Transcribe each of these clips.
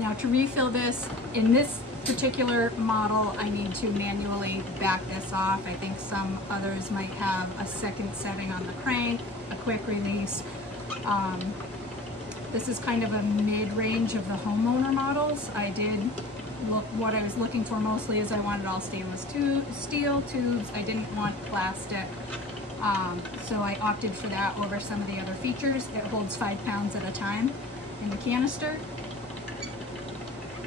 Now to refill this, in this particular model, I need to manually back this off. I think some others might have a second setting on the crank, a quick release. This is kind of a mid-range of the homeowner models. What I was looking for mostly is I wanted all stainless steel tubes. I didn't want plastic. So I opted for that over some of the other features. It holds 5 pounds at a time in the canister.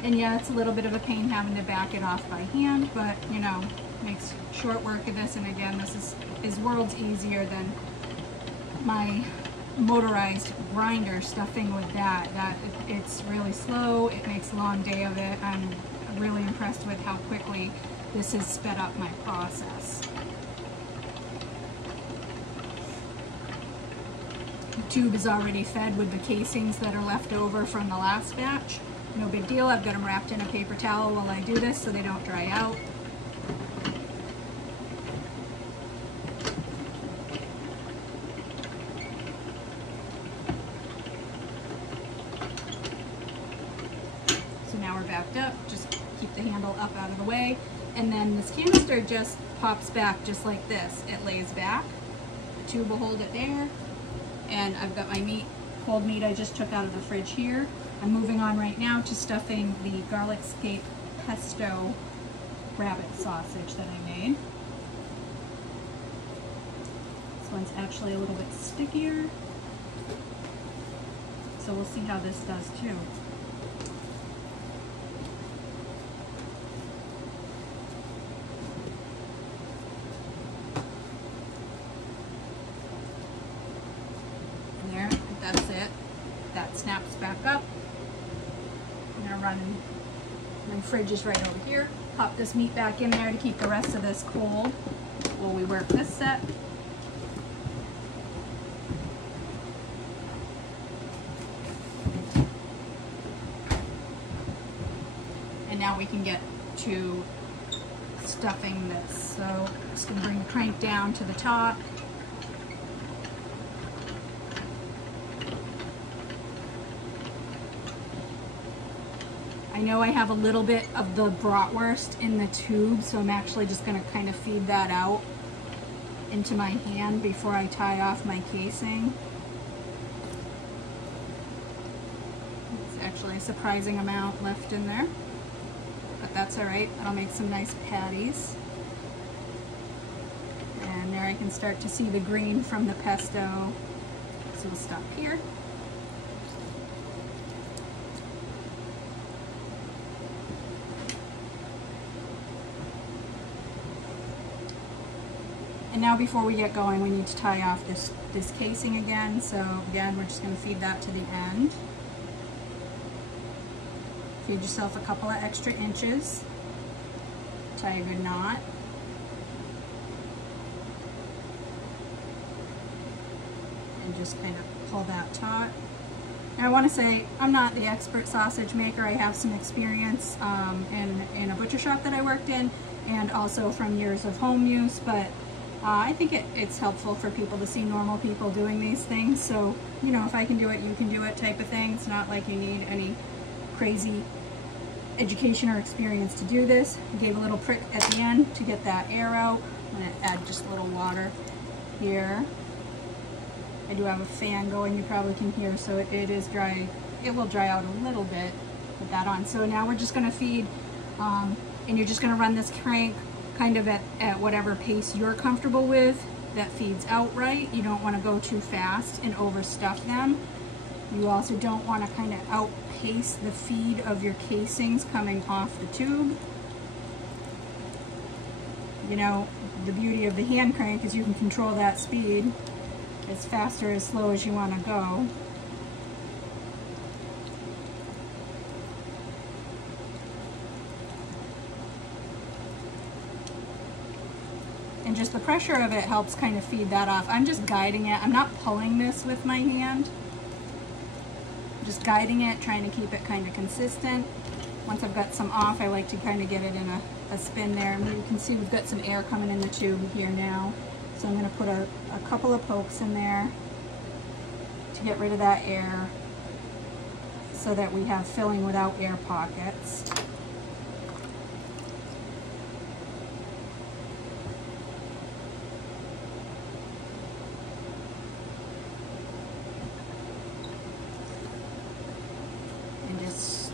And yeah, it's a little bit of a pain having to back it off by hand, but you know, makes short work of this. And again, this is worlds easier than my motorized grinder stuffing with that. It's really slow. It makes a long day of it. I'm really impressed with how quickly this has sped up my process. The tube is already fed with the casings that are left over from the last batch. No big deal. I've got them wrapped in a paper towel while I do this so they don't dry out. So now we're backed up. Just keep the handle up out of the way. And then this canister just pops back just like this. It lays back. The tube will hold it there. And I've got my cold meat I just took out of the fridge here. I'm moving on right now to stuffing the garlic scape pesto rabbit sausage that I made. This one's actually a little bit stickier, so we'll see how this does too. And there, that's it. That snaps back up. I'm gonna run, my fridge is right over here. Pop this meat back in there to keep the rest of this cold while we work this set. And now we can get to stuffing this. So I'm just gonna bring the crank down to the top. I know I have a little bit of the bratwurst in the tube, so I'm actually just going to kind of feed that out into my hand before I tie off my casing. It's actually a surprising amount left in there, but that's all right. That'll make some nice patties. And there I can start to see the green from the pesto. So we'll stop here. And now before we get going, we need to tie off this casing again. So again, we're just going to feed that to the end. Feed yourself a couple of extra inches. Tie a good knot. And just kind of pull that taut. Now I want to say, I'm not the expert sausage maker. I have some experience in a butcher shop that I worked in, and also from years of home use, but I think it's helpful for people to see normal people doing these things. So, you know, if I can do it, you can do it type of thing. It's not like you need any crazy education or experience to do this. I gave a little prick at the end to get that air out. I'm going to add just a little water here. I do have a fan going, you probably can hear, so it is dry. It will dry out a little bit. Put that on. So now we're just going to feed, and you're just going to run this crank kind of at whatever pace you're comfortable with that feeds out right. You don't want to go too fast and overstuff them. You also don't want to kind of outpace the feed of your casings coming off the tube. You know, the beauty of the hand crank is you can control that speed as fast or as slow as you want to go. And just the pressure of it helps kind of feed that off. I'm just guiding it. I'm not pulling this with my hand. I'm just guiding it, trying to keep it kind of consistent. Once I've got some off, I like to kind of get it in a spin there. And you can see we've got some air coming in the tube here now. So I'm going to put a couple of pokes in there to get rid of that air. so that we have filling without air pockets. And just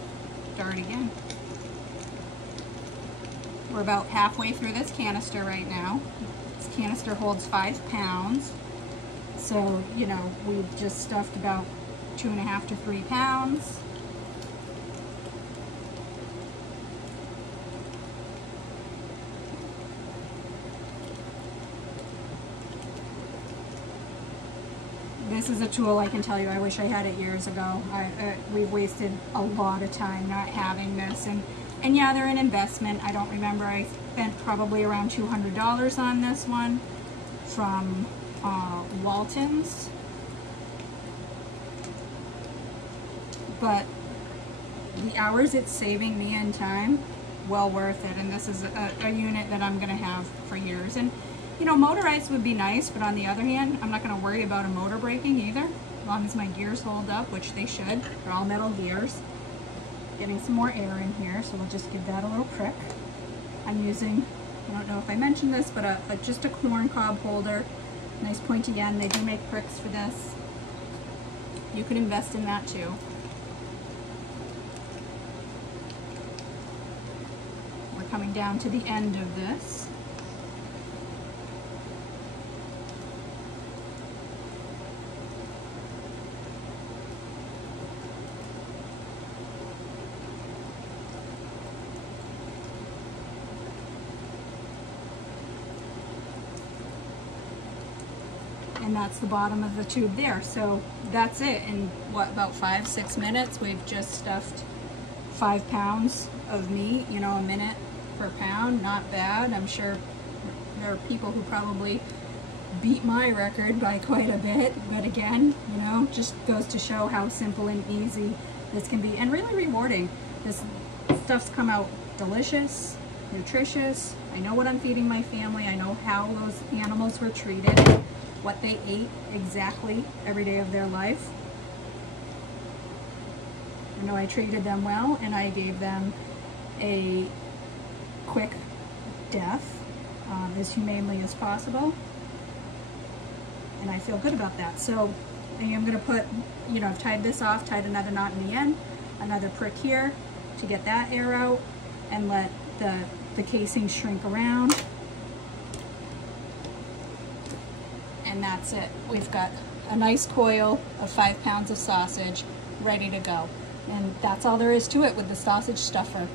start again. We're about halfway through this canister right now. This canister holds 5 pounds. So, you know, we've just stuffed about 2.5 to 3 pounds. This is a tool, I can tell you, I wish I had it years ago. We've wasted a lot of time not having this. And yeah, they're an investment. I don't remember, I spent probably around $200 on this one from Walton's. But the hours it's saving me in time, well worth it. And this is a unit that I'm gonna have for years. And you know, motorized would be nice, but on the other hand, I'm not gonna worry about a motor breaking either, as long as my gears hold up, which they should. They're all metal gears. Getting some more air in here, so we'll just give that a little prick. I'm using, I don't know if I mentioned this, but just a corn cob holder. Nice pointy end. They do make pricks for this. You could invest in that too. We're coming down to the end of this. And that's the bottom of the tube there. So that's it. In what, about 5-6 minutes, we've just stuffed 5 pounds of meat, you know, a minute per pound. Not bad. I'm sure there are people who probably beat my record by quite a bit, but again, you know, just goes to show how simple and easy this can be, and really rewarding. This stuff's come out delicious, nutritious. I know what I'm feeding my family. I know how those animals were treated, what they ate exactly every day of their life. I know I treated them well, and I gave them a quick death as humanely as possible, and I feel good about that. So I am going to put, you know, I've tied this off, tied another knot in the end, another prick here to get that air out, and let the casing shrink around. And that's it. We've got a nice coil of 5 pounds of sausage ready to go. And that's all there is to it with the sausage stuffer.